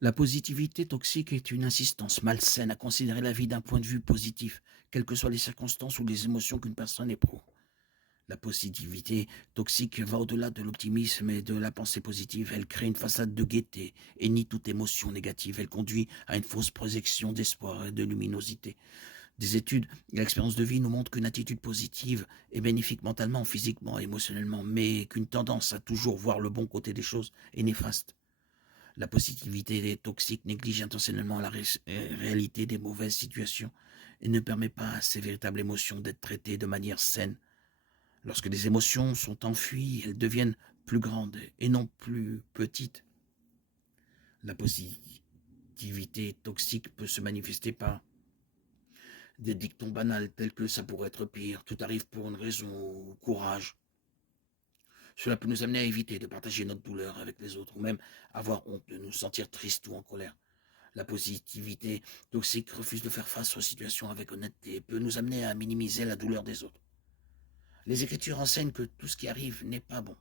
La positivité toxique est une insistance malsaine à considérer la vie d'un point de vue positif, quelles que soient les circonstances ou les émotions qu'une personne éprouve. La positivité toxique va au-delà de l'optimisme et de la pensée positive. Elle crée une façade de gaieté et nie toute émotion négative. Elle conduit à une fausse projection d'espoir et de luminosité. Des études et l'expérience de vie nous montrent qu'une attitude positive est bénéfique mentalement, physiquement, émotionnellement, mais qu'une tendance à toujours voir le bon côté des choses est néfaste. La positivité toxique néglige intentionnellement la réalité des mauvaises situations et ne permet pas à ces véritables émotions d'être traitées de manière saine. Lorsque des émotions sont enfuies, elles deviennent plus grandes et non plus petites. La positivité toxique peut se manifester par des dictons banals tels que ça pourrait être pire, tout arrive pour une raison, ou courage. Cela peut nous amener à éviter de partager notre douleur avec les autres ou même avoir honte de nous sentir tristes ou en colère. La positivité toxique refuse de faire face aux situations avec honnêteté et peut nous amener à minimiser la douleur des autres. Les Écritures enseignent que tout ce qui arrive n'est pas bon.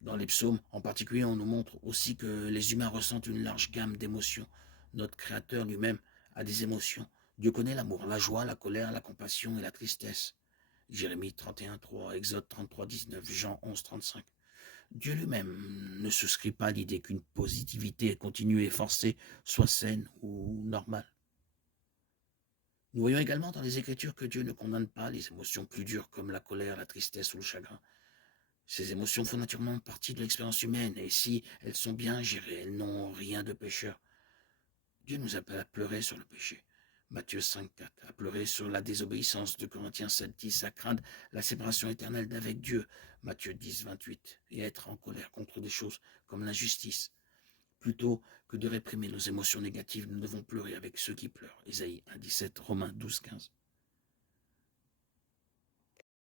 Dans les psaumes, en particulier, on nous montre aussi que les humains ressentent une large gamme d'émotions. Notre Créateur lui-même a des émotions. Dieu connaît l'amour, la joie, la colère, la compassion et la tristesse. Jérémie 31:3, Exode 33:19, Jean 11:35. Dieu lui-même ne souscrit pas à l'idée qu'une positivité continue et forcée soit saine ou normale. Nous voyons également dans les Écritures que Dieu ne condamne pas les émotions plus dures comme la colère, la tristesse ou le chagrin. Ces émotions font naturellement partie de l'expérience humaine et si elles sont bien gérées, elles n'ont rien de pécheur. Dieu nous appelle à pleurer sur le péché. Matthieu 5:4, à pleurer sur la désobéissance de Corinthiens 7:10, à craindre la séparation éternelle d'avec Dieu. Matthieu 10:28, et à être en colère contre des choses comme l'injustice. Plutôt que de réprimer nos émotions négatives, nous devons pleurer avec ceux qui pleurent. Ésaïe 1:17, Romains 12:15.